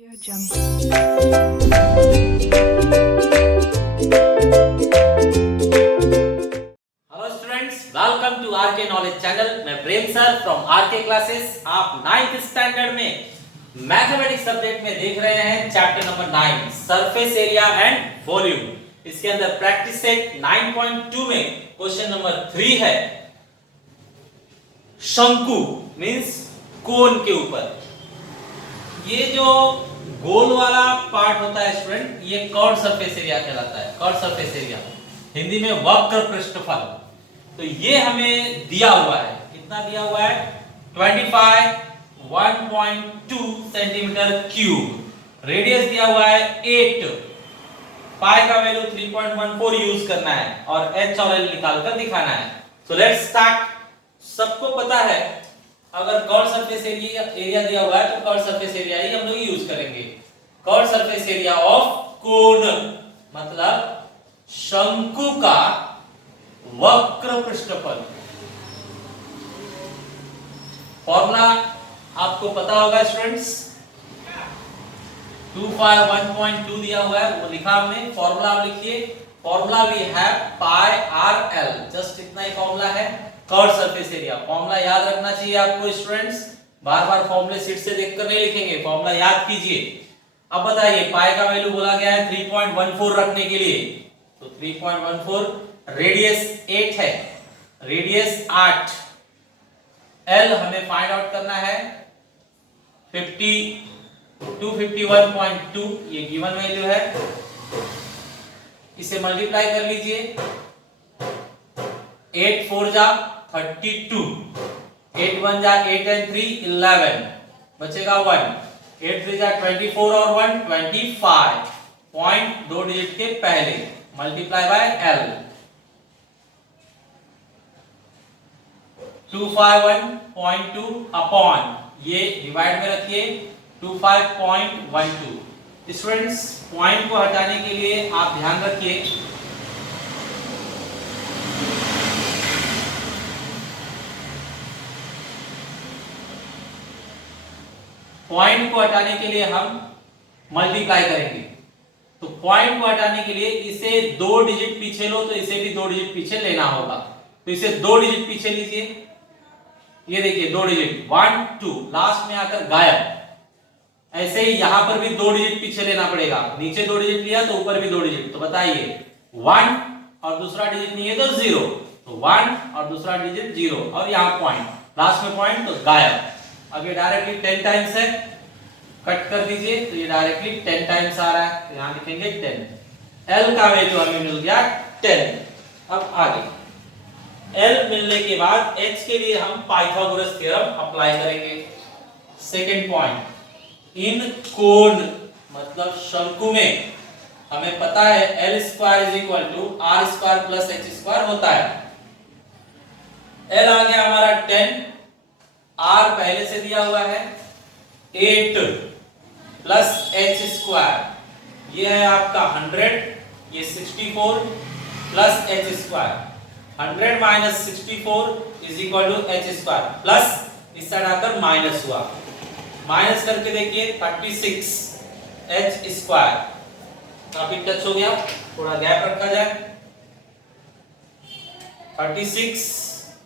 Audio Jungle. Hello students, welcome to RK knowledge channel. मैं Prem sir from RK classes. आप 9th standard में mathematics subject में देख रहे हैं chapter number 9 surface area and volume. इसके अंदर प्रैक्टिस सेट 9.2 में क्वेश्चन नंबर 3 है शंकु मींस कोन के ऊपर। ये जो गोल वाला पार्ट होता है स्टूडेंट, ये कर्व सरफेस एरिया कहलाता है। कर्व सरफेस एरिया हिंदी में वक्र पृष्ठफल। तो ये हमें दिया हुआ है, कितना दिया हुआ है 25 1.2 सेंटीमीटर क्यूब। रेडियस दिया हुआ है 8, पाई का वैल्यू 3.14 यूज करना है और एच और एल निकालकर दिखाना है। So let's start. सबको पता है अगर कर्व सरफेस एरिया दिया हुआ है तो कर्व सरफेस एरिया ही हम लोग यूज करेंगे। Curve surface area of cone मतलब शंकु का वक्र पृष्ठफल। फॉर्मूला आपको पता होगा स्टूडेंट्स, 251.2 दिया हुआ है, वो लिखा हमने। फॉर्मूला आप लिखिए, formula we have pi r l, just इतना ही फॉर्मूला है कर्व सरफेस एरिया। फॉर्मूला याद रखना चाहिए आपको स्टूडेंट्स, बार बार फॉर्मूले सीट से देखकर नहीं लिखेंगे, फॉर्मूला याद कीजिए। अब बताइए, पाई का वैल्यू बोला गया है 3.14 रखने के लिए, तो 3.14, रेडियस 8 है, रेडियस 8, एल हमें फाइंड आउट करना है 251.2, ये गिवन वैल्यू है। इसे मल्टीप्लाई कर लीजिए, 8 4 जा 32, 8 1 जा 8 and 3 11, बचेगा 1, 8 3 जा 24 और 1 25, पॉइंट 2 डिजिट के पहले, मल्टीप्लाई बाय एल। 251.2 अपॉन, ये डिवाइड में रखिए 25.12। स्टूडेंट्स, पॉइंट को हटाने के लिए आप ध्यान रखिए, पॉइंट को हटाने के लिए हम मल्टीप्लाई करेंगे। तो पॉइंट को हटाने के लिए इसे 2 डिजिट पीछे लो, तो इसे भी 2 डिजिट पीछे लेना होगा। तो इसे 2 डिजिट पीछे लीजिए, ये देखिए 2 डिजिट 1 2, लास्ट में आकर गायब। ऐसे ही यहां पर भी 2 डिजिट पीछे लेना पड़ेगा, नीचे 2 डिजिट लिया तो ऊपर भी 2 डिजिट। तो बताइए 1 और दूसरा डिजिट नहीं है तो 0, तो 1 और दूसरा डिजिट 0 और यहां पॉइंट, लास्ट में पॉइंट तो गायब। अब ये डायरेक्टली 10 टाइम्स है, कट कर दीजिए तो ये डायरेक्टली 10 टाइम्स आ रहा है, तो यहां लिखेंगे 10। L का वैल्यू हमें मिल गया 10। अब आगे L मिलने के बाद H के लिए हम पाइथागोरस थ्योरम अप्लाई करेंगे। सेकंड पॉइंट, इन कोन मतलब शंकु में हमें पता है L square is equal to R square plus H square होता है। L आ गया हमारा 10, R पहले से दिया हुआ है 8 प्लस H स्क्वायर, ये है आपका 100, ये 64 plus H square, 100 minus 64 is equal to H square, plus इस साइड आकर माइनस हुआ, माइनस करके देखिए 36 H स्क्वायर, काफी टच हो गया, थोड़ा गैप रखा जाए, 36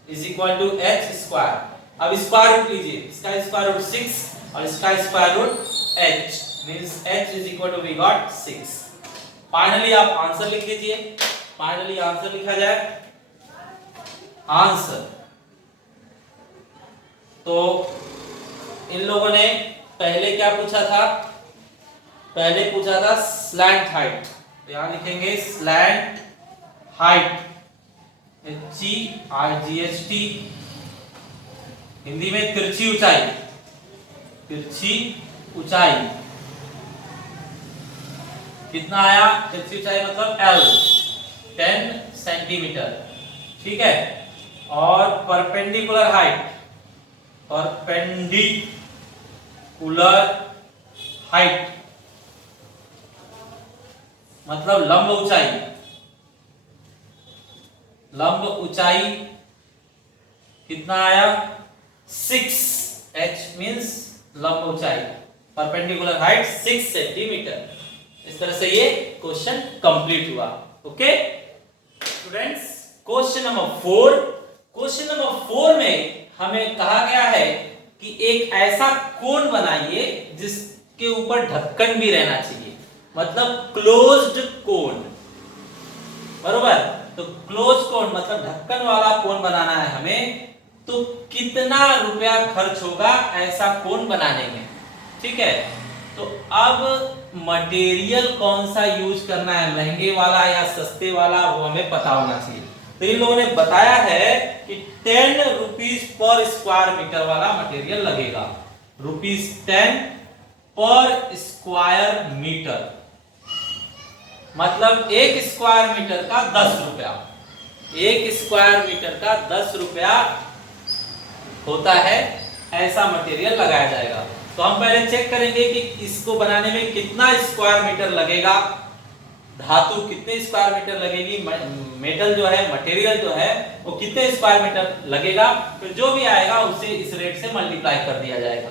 is equal to H square. अब स्क्वायर रूट लीजिए, इसका स्क्वायर रूट 6 और इसका square root H means H is equal to we got 6। Finally आप आंसर लिख दीजिए, फाइनली आंसर लिखा जाए, आंसर। तो इन लोगों ने पहले क्या पूछा था, पहले पूछा था स्लैंट हाइट, तो यहां लिखेंगे स्लैंट हाइट, HEIGHT, हिंदी में तिरछी ऊंचाई, तिरछी ऊंचाई कितना आया, तिरछी ऊंचाई मतलब L 10 सेंटीमीटर, ठीक है। और परपेंडिकुलर हाइट, परपेंडिकुलर हाइट मतलब लंब ऊंचाई, लंब ऊंचाई कितना आया 6, H मींस लंब ऊंचाई, परपेंडिकुलर हाइट 6 सेंटीमीटर। इस तरह से ये क्वेश्चन कंप्लीट हुआ। Okay students, question number 4। Question number 4 में हमें कहा गया है कि एक ऐसा कोन बनाइए जिसके ऊपर ढक्कन भी रहना चाहिए, मतलब क्लोज्ड कोन, बरोबर। तो क्लोज कोन मतलब ढक्कन वाला कोन बनाना है हमें, तो कितना रुपया खर्च होगा ऐसा कोन बनाने में, ठीक है। तो अब मटेरियल कौन सा यूज करना है, महंगे वाला या सस्ते वाला, वो हमें पता होना चाहिए। तो इन लोगों ने बताया है कि 10 रुपीज पर स्क्वायर मीटर वाला मटेरियल लगेगा, ₹10 पर स्क्वायर मीटर, मतलब एक स्क्वायर मीटर का 10 रुपया। एक स्क्वायर मीटर का 10 रुपया होता है, ऐसा मटेरियल लगाया जाएगा। तो हम पहले चेक करेंगे कि इसको बनाने में कितना स्क्वायर मीटर लगेगा, धातु कितने स्क्वायर मीटर लगेगी, मेटल जो है, मटेरियल जो है वो कितने स्क्वायर मीटर लगेगा। तो जो भी आएगा उसे इस रेट से मल्टीप्लाई कर दिया जाएगा।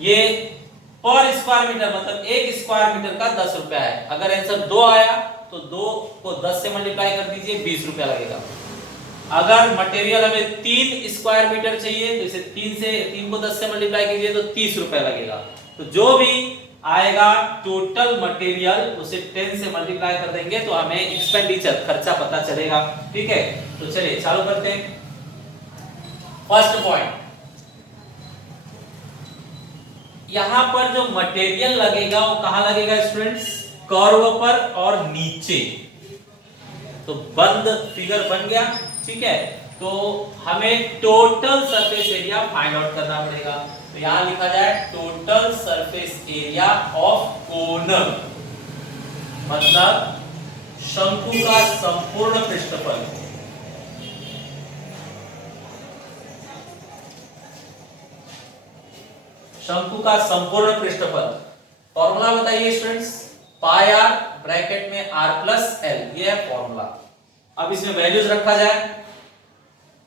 ये पर स्क्वायर मीटर मतलब एक स्क्वायर मीटर का 10 रुपया है। अगर आंसर 2 आया तो 2 को 10 से मल्टीप्लाई कर दीजिए, 20 रुपया लगेगा। अगर मटेरियल हमें 3 स्क्वायर मीटर चाहिए तो इसे 3 को 10 से मल्टीप्लाई कीजिए तो 30 रुपया लगेगा। तो जो भी आएगा टोटल मटेरियल उसे 10 से मल्टीप्लाई कर देंगे तो हमें एक्सपेंडिचर, खर्चा पता चलेगा, ठीक है। तो चलिए चालू करते हैं। फर्स्ट पॉइंट, यहां पर जो मटेरियल लगेगा वो कहां लगेगा स्टूडेंट्स, कर्व पर और नीचे। तो बंद फिगर बन गया, ठीक है। तो हमें total surface area find out करना पड़ेगा। तो यहां लिखा जाए total surface area of cone, मतलब शंकु का संपूर्ण पृष्ठफल। शंकु का संपूर्ण पृष्ठफल फॉर्मूला बताइए स्टूडेंट्स, पाई आर ब्रैकेट में r प्लस एल, ये है फॉर्मूला। अब इसमें वैल्यूज रखा जाए।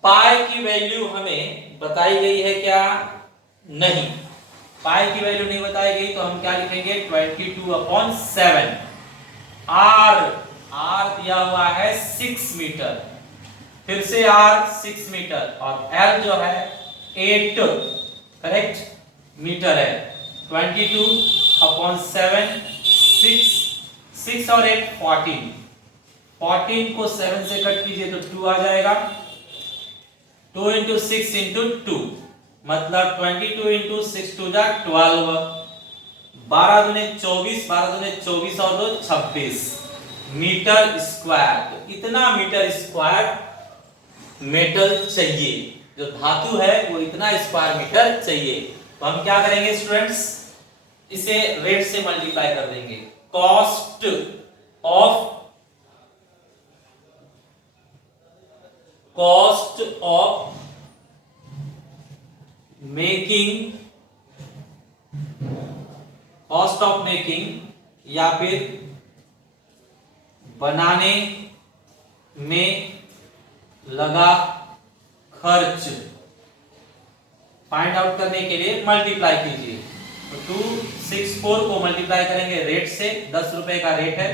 पाई की वैल्यू हमें बताई गई है क्या, नहीं, पाई की वैल्यू नहीं बताई गई तो हम क्या लिखेंगे 22/7। r दिया हुआ है 6 मीटर, फिर से r 6 मीटर और l जो है 8 करेक्ट मीटर है। 22/7, 6 और 8 14 को 7 से कट कीजिए तो 2 आ जाएगा। 2 into 6 into 2 मतलब 22 into 6 2 जा 12, 12 दूने 24, 12 दूने 24 और 2 26 मीटर स्क्वायर। तो इतना मीटर स्क्वायर मेटल चाहिए, जो धातु है वो इतना स्क्वायर मीटर चाहिए। तो हम क्या करेंगे स्टूडेंट्स, इसे रेट से मल्टीप्लाई कर देंगे। कॉस्ट ऑफ मेकिंग या फिर बनाने में लगा खर्च फाइंड आउट करने के लिए मल्टीप्लाई कीजिए। तो 264 को मल्टीप्लाई करेंगे रेट से, 10 रुपए का रेट है,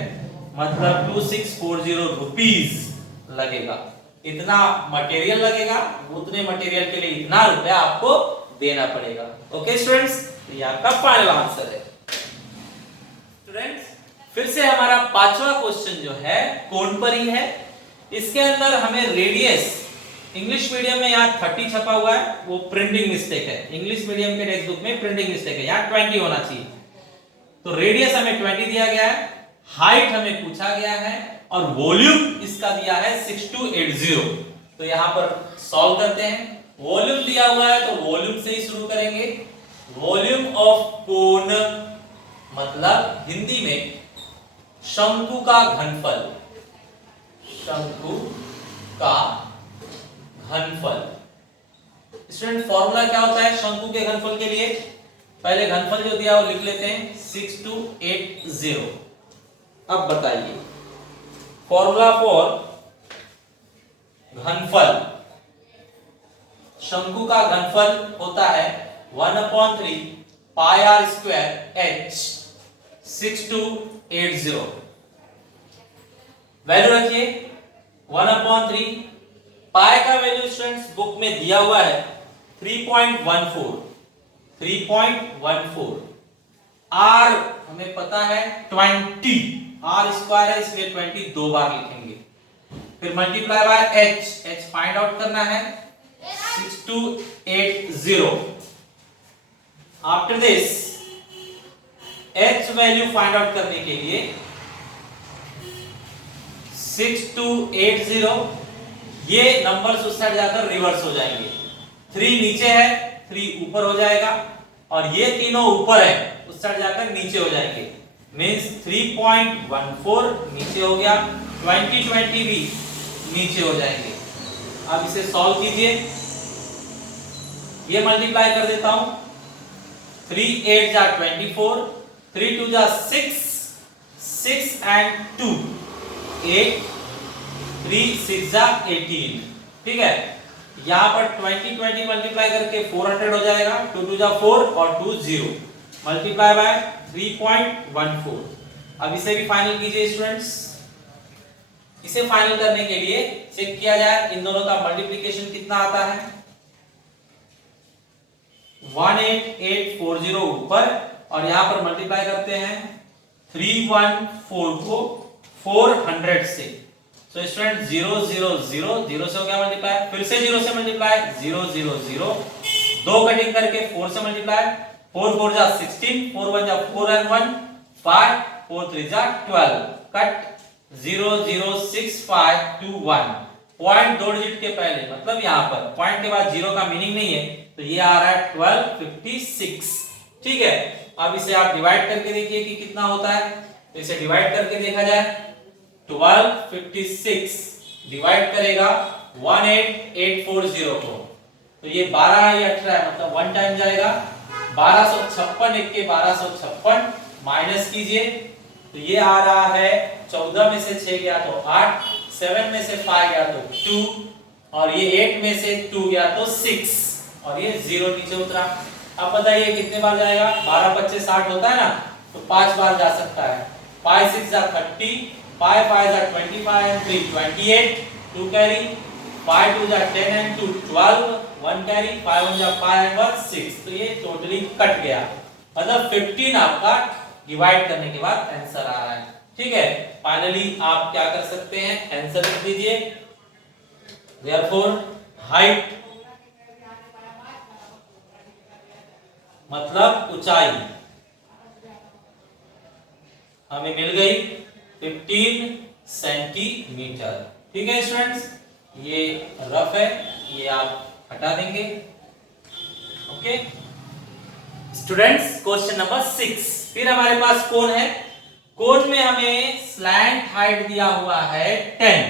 मतलब 2640 रुपीस लगेगा। इतना मटेरियल लगेगा, उतने मटेरियल के लिए इतना रुपया आपको देना पड़ेगा। ओके स्टूडेंट्स, ये आपका फाइनल आंसर है। स्टूडेंट्स, फिर से हमारा पांचवा क्वेश्चन जो है कोण पर ही है। इसके अंदर हमें रेडियस, इंग्लिश मीडियम में यहाँ 30 छपा हुआ है, वो प्रिंटिंग मिस्टेक है। इंग्लिश मीडियम के टेक्स्ट बुक में प्रिंटिंग मिस्टेक है, यहाँ 20 होना चाहिए। तो रेडियस हमें 20 दिया गया है, हाइट हमें पूछा गया है और वॉल्यूम इसका दिया है 6280। तो यहां पर सॉल्व करते हैं। वॉल्यूम दिया हुआ है तो वॉल्यूम से ही शुरू करेंगे। वॉल्यूम ऑफ कोन मतलब हिंदी में शंकु का घनफल, शंकु का घनफल। स्टूडेंट फॉर्मूला क्या होता है शंकु के घनफल के लिए, पहले घनफल जो दिया वो लिख लेते हैं 6280। अब बताइए फॉर्मूला फॉर घनफल, शंकु का घनफल होता है 1/3 पाई आर स्क्वायर एच 6280 वैल्यू रखिए 1/3। पाई का वैल्यू स्टूडेंट्स बुक में दिया हुआ है 3.14। आर हमें पता है 20, आर स्क्वायर है इसलिए 20 दो बार लिखेंगे। फिर multiply by H, H find out करना है 6280। After this H value find out करने के लिए 6280 ये नंबर्स उस साइड जाकर रिवर्स हो जाएंगे। 3 नीचे है 3 ऊपर हो जाएगा और ये तीनों ऊपर है उस साइड जाकर नीचे हो जाएंगे। मींस 3.14 नीचे हो गया, 20 भी नीचे हो जाएंगे। अब इसे सॉल्व कीजिए, ये मल्टीप्लाई कर देता हूं 3 8 जा 24, 3 2 जा 6, 6 and 2 8, 3 6 जा 18। ठीक है, यहां पर 20 मल्टीप्लाई करके 400 हो जाएगा, 2 2 जा 4 और 2 0 मल्टीप्लाई बाय 3.14। अब इसे भी फाइनल कीजिए स्टूडेंट्स। इसे फाइनल करने के लिए चेक किया जाए इन दोनों का मल्टीप्लिकेशन कितना आता है। 18840 ऊपर और यहां पर मल्टीप्लाई करते हैं 314 को 400 से। तो स्टूडेंट 0 0 0 0 से हो गया मल्टीप्लाई, फिर से 0 से मल्टीप्लाई 0 0 0 दो कटिंग करके 4 से मल्टीप्लाई, 4 4 जा 16, 4 1 जा 4 and 1 5, 4 3 जा 12 कट 0 0 6 5 2 1। पॉइंट दो डिजिट के पहले मतलब यहां पर पॉइंट के बाद 0 का मीनिंग नहीं है, तो ये आ रहा है 1256। ठीक है, अब इसे आप डिवाइड करके देखिए कि कितना होता है। तो इसे डिवाइड करके देखा जाए 1256 डिवाइड करेगा 18840 को, तो ये 12 है ये 18 है, मतलब 1 टाइम जाएगा 1256। एक के 1256 माइनस कीजिए तो ये आ रहा है 14 में से 6 गया तो 8, 7 में से 5 गया तो 2 और ये 8 में से 2 गया तो 6 और ये 0 नीचे उतरा। अब बताइए कितने बार जाएगा, 12 25 60 होता है ना, तो 5 बार जा सकता है। 5 6 जा 30, 5 5 जा 25 and 3 28, 2 कैरी, 5 2 जा 10 and 2 12, 1 कैरी, 5 1 जा 5 and 1 6। तो ये टोटली कट गया, मतलब 15 आपका डिवाइड करने के बाद आंसर आ रहा है। ठीक है, फाइनली आप क्या कर सकते हैं, आंसर लिख दीजिए। देयरफॉर हाइट मतलब ऊंचाई हमें मिल गई 15 सेंटीमीटर। ठीक है स्टूडेंट्स, ये रफ है, ये आप हटा देंगे। Okay students, question number 6। फिर हमारे पास कोण है, कोण में हमें स्लैंट हाइट दिया हुआ है 10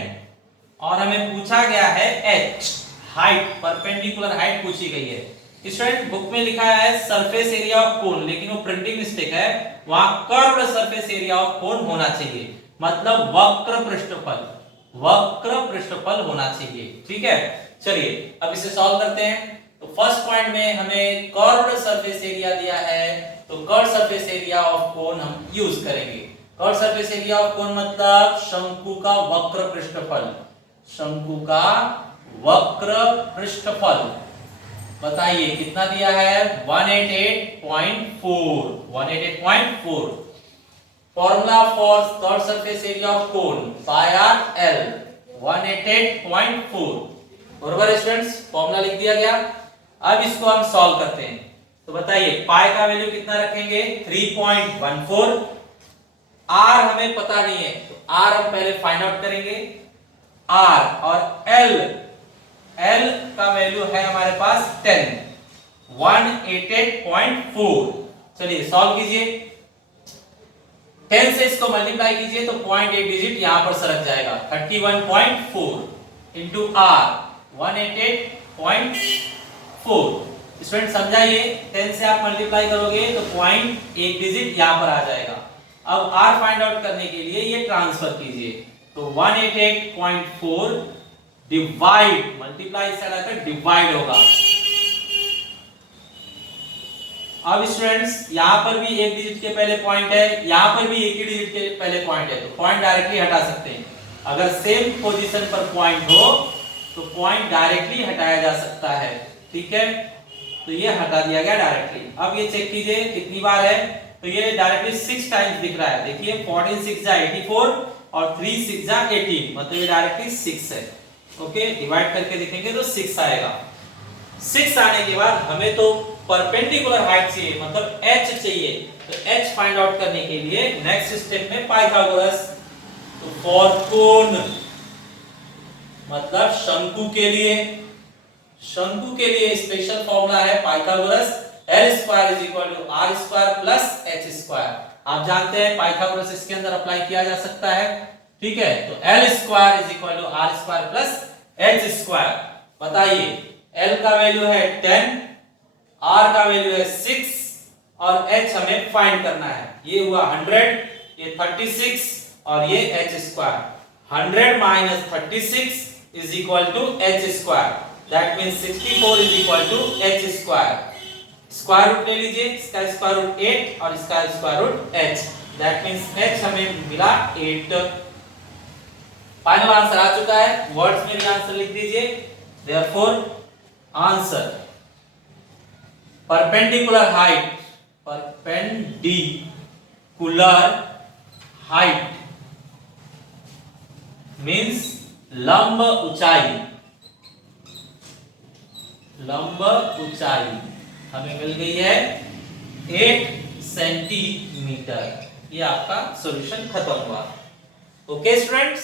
और हमें पूछा गया है h हाइट, परपेंडिकुलर हाइट पूछी गई है। स्टूडेंट बुक में लिखा है सरफेस एरिया ऑफ कोन, लेकिन वो प्रिंटिंग मिस्टेक है, वहां curved surface area of cone होना चाहिए, मतलब वक्र पृष्ठफल होना चाहिए। ठीक है, चलिए अब इसे सॉल्व करते हैं। तो फर्स्ट पॉइंट में हमें कर्व्ड सरफेस एरिया दिया है, तो curved surface area of cone हम यूज करेंगे। Curved surface area of cone मतलब शंकु का वक्र पृष्ठफल, शंकु का वक्र पृष्ठफल। बताइए कितना दिया है, 188.4। Formula for curved surface area of cone pi r L 188.4। बराबर स्टूडेंट्स, फॉर्मूला लिख दिया गया। अब इसको हम सॉल्व करते हैं। तो बताइए पाई का वैल्यू कितना रखेंगे, 3.14। आर हमें पता नहीं है, तो आर हम पहले फाइंड आउट करेंगे। आर और एल का वैल्यू है हमारे पास 10, 188.4। चलिए सॉल्व कीजिए, 10 से इसको मल्टीप्लाई कीजिए तो 0.8 डिजिट यहां पर सरक जाएगा, 31.4 इंटू आर 188.4। स्टूडेंट समझाइए, 10 से आप मल्टीप्लाई करोगे तो 0.1 डिजिट यहां पर आ जाएगा। अब आर फाइंड आउट करने के लिए ये ट्रांसफर कीजिए, तो 188.4 डिवाइड, मल्टीप्लाई से आकर डिवाइड होगा, अब स्टूडेंट्स यहाँ पर भी एक डिजिट के पहले पॉइंट है, यहाँ पर भी एक ही डिजिट के पहले पॉइंट है, तो पॉइंट डायरेक्टली हटा सकते हैं। अगर सेम पोजीशन पर पॉइंट हो तो पॉइंट डायरेक्टली हटाया जा सकता है, ठीक है। तो ये हटा दिया गया डायरेक्टली। अब ये चेक कीजिए कितनी बार है, तो ये डायरेक्टली 6 टाइम्स दिख रहा है। देखिए 14 6 जा 84 और 3 6 जा 18, मतलब ये डायरेक्टली 6 है। ओके, डिवाइड करके देखेंगे तो 6 आएगा। 6 आने के बाद हमें तो परपेंडिकुलर हाइट चाहिए, मतलब h चाहिए। तो h फाइंड आउट करने के लिए नेक्स्ट स्टेप में पाइथागोरस, तो फॉर कोन मतलब शंकु के लिए, शंकु के लिए स्पेशल फॉर्मूला है Pythagoras, L square is equal to R square plus H square. आप जानते हैं पाइथागोरस इसके अंदर अप्लाई किया जा सकता है, ठीक है। तो L square is equal to R square plus H square. बताइए L का वैल्यू है 10, R का वैल्यू है 6 और H हमें फाइंड करना है। ये हुआ 100, ये 36 और ये H square. 100 minus 36 is equal to H square, that means 64 is equal to H square। Square root ले लीजिए, इसका स्क्वायर रूट 8 और इसका square root H, that means H हमें मिला 8। फाइनल आंसर आ चुका है, वर्ड्स में भी आंसर लिख दीजिए। therefore answer perpendicular height, perpendicular height means लंब ऊंचाई, लंब ऊंचाई हमें मिल गई है 8 सेंटीमीटर। ये आपका सॉल्यूशन खत्म हुआ। Okay students,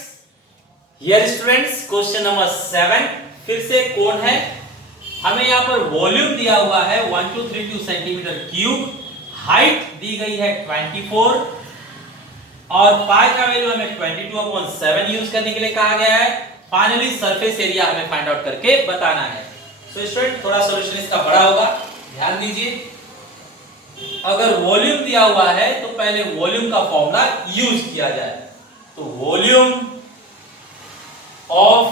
here students question number 7 फिर से कोण है। हमें यहाँ पर वॉल्यूम दिया हुआ है 1232 सेंटीमीटर क्यूब, हाइट दी गई है 24 और पाई का वैल्यू हमें 22/7 यूज करने के लिए कहा गया है। फाइनली सरफेस एरिया हमें फाइंड आउट करके बताना है। सो स्टूडेंट थोड़ा सॉल्यूशन इसका बड़ा होगा, ध्यान दीजिए। अगर वॉल्यूम दिया हुआ है तो पहले वॉल्यूम का फॉर्मूला यूज किया जाए। तो वॉल्यूम ऑफ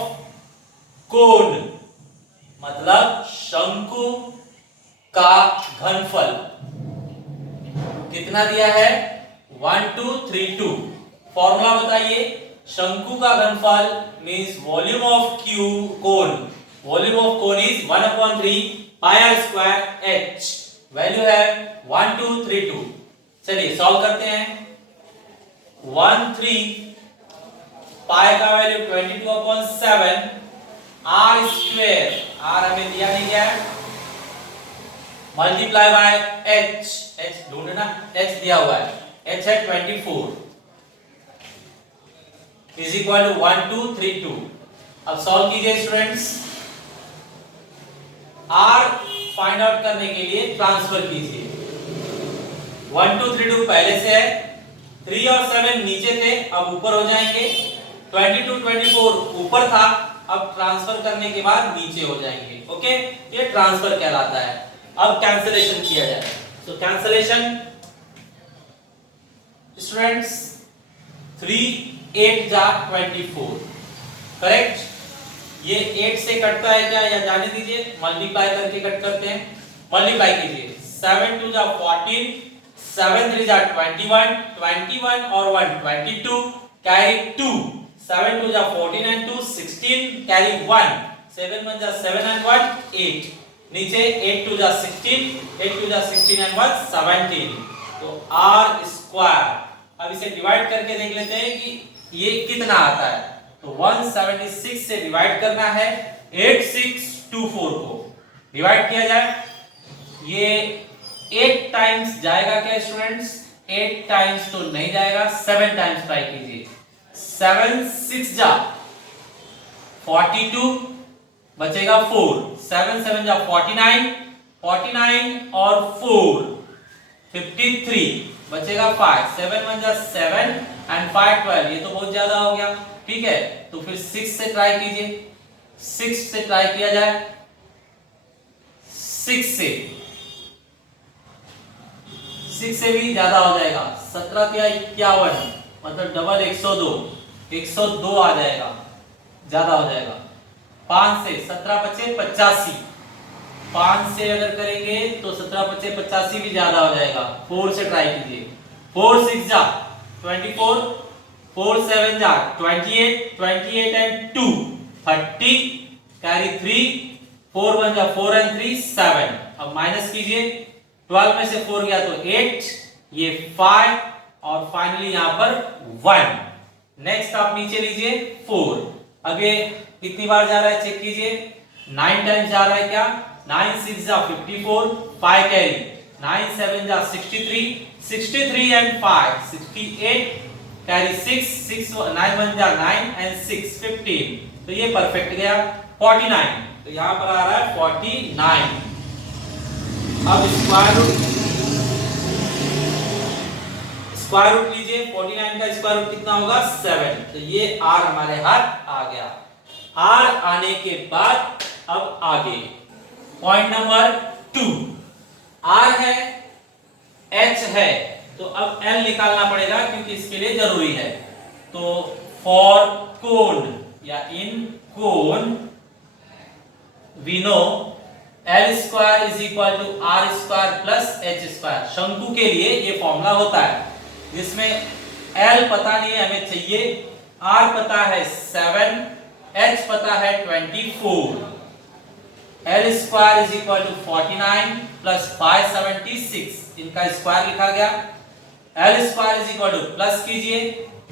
कोन मतलब शंकु का घनफल कितना दिया है 1232। फॉर्मूला बताइए, शंकु का घनफल means volume of Q cone, volume of cone is 1/3 pi r square h, value है 1232। चलिए सॉल्व करते हैं। 13 पाई का वैल्यू 22/7 r स्क्वायर, r हमें दिया नहीं गया है, मल्टीप्लाई बाय h, h ढूंढना, h दिया हुआ है, h है 24 इज इक्वल टू 1232। अब सॉल्व कीजिए स्टूडेंट्स। r फाइंड आउट करने के लिए ट्रांसफर कीजिए। 1232 पहले से है, 3 और 7 नीचे थे, अब ऊपर हो जाएंगे। 22 24 ऊपर था, अब ट्रांसफर करने के बाद नीचे हो जाएंगे। ओके, ये ट्रांसफर कहलाता है। अब कैंसिलेशन किया जाए। सो कैंसिलेशन स्टूडेंट्स 3 8 जा 24, करेक्ट। ये 8 से कटता है क्या, या जाने दीजिए, मल्टीप्लाई करके कट करते हैं। मल्टीप्लाई कीजिए, 7 2 जा 14, 7 3 जा 21, 21 और 1 22, कैरी 2, 7 2 जा 14 and 2 16, कैरी 1, 7 1 जा 7 and 1 8, नीचे 8 2 जा 16, 8 2 जा 16 and 1 17। तो r स्क्वायर, अब इसे डिवाइड करके देख लेते हैं कि ये कितना आता है। तो 176 से डिवाइड करना है 8624 को, डिवाइड किया जाए। ये 8 टाइम्स जाएगा क्या स्टूडेंट्स, 8 टाइम्स तो नहीं जाएगा, 7 टाइम्स ट्राई कीजिए। 7 6 जा 42 बचेगा 4, 7 7 जा 49, 49 और 4 53 बचेगा 5, 7 1 जा 7 एंड 5 12, ये तो बहुत ज्यादा हो गया, ठीक है। तो फिर 6 से ट्राई कीजिए, 6 से ट्राई किया जाए, 6 से भी ज्यादा हो जाएगा, 17 क्या 51, मतलब डबल 102, 102 आ जाएगा, ज्यादा हो जाएगा। 5 से 17 बचे 85, 5 से अगर करेंगे तो 17 25 85 भी ज्यादा हो जाएगा। 4 से ट्राई कीजिए। 4 6 जा 24, 4 7 जा 28, 28 एंड 2 30, कैरी 3, 4 1 जा 4 एंड 3 7। अब माइनस कीजिए, 12 में से 4 गया तो 8, ये 5 और फाइनली यहां पर 1। नेक्स्ट आप नीचे लीजिए 4। अब ये कितनी बार जा रहा है चेक कीजिए, 9 टाइम्स जा रहा है क्या, 9 6 जा 54, 5 कैरी, 9 7 जा 63, 63 एंड 5 68, कैरी 6 6 9 1 जा 9 एंड 6 15। तो ये परफेक्ट गया 49। तो यहां पर आ रहा है 49। अब स्क्वायर रूट लीजिए, 49 का स्क्वायर रूट कितना होगा 7। तो ये r हमारे हाथ आ गया। r आने के बाद अब आगे पॉइंट नंबर 2, r है h है तो अब l निकालना पड़ेगा क्योंकि इसके लिए जरूरी है। तो फॉर कोन या in cone we know L square is equal to R square plus H square. शंकु के लिए ये फॉर्मूला होता है जिसमें L पता नहीं है हमें चाहिए, R पता है 7, H पता है 24। L square is equal to 49 plus 576, इनका स्क्वायर लिखा गया। L square is equal to plus कीजिए,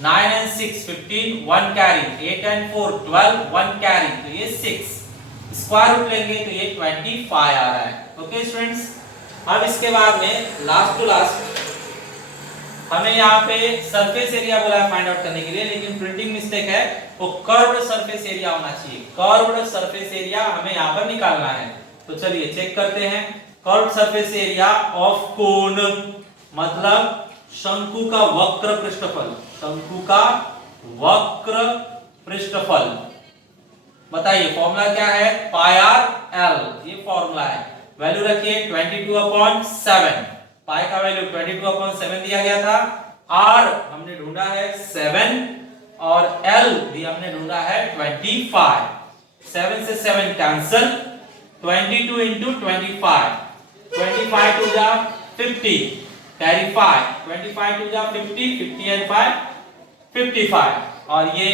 9 एंड 6 15, 1 कैरी, 8 एंड 4 12, 1 कैरी, तो ये 6। स्क्वायर रूट लेंगे तो ये 25 आ रहा है। ओके स्टूडेंट्स, अब इसके बाद में लास्ट टू लास्ट हमें यहाँ पे सरफेस एरिया बोला है फाइंड आउट करने के लिए, लेकिन प्रिंटिंग मिस्टेक है, वो कर्व्ड सरफेस एरिया होना चाहिए। कर्व्ड सरफेस एरिया हमें यहाँ पर निकालना है। तो चलिए चेक करते हैं। Curved surface area of cone मतलब शंकु का वक्र पृष्ठफल, शंकु का वक्र पृष्ठफल। बताइए फॉर्मूला क्या है, पाई आर एल, ये फॉर्मूला है। वैल्यू रखिए 22/7, पाई का वैल्यू 22/7 दिया गया था, आर हमने ढूंढा है 7 और एल भी हमने ढूंढा है 25। 7 से 7 कैंसिल, 22 into 25, 25 टू जा 50, कैरी 5, 25 टू जा 50, 50 and 5 55 और ये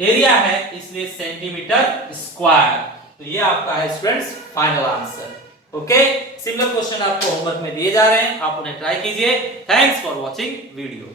एरिया है इसलिए सेंटीमीटर स्क्वायर। तो ये आपका है students final answer. Okay, similar question आपको होमवर्क में दिए जा रहे हैं, आप उन्हें ट्राई कीजिए। Thanks for watching video.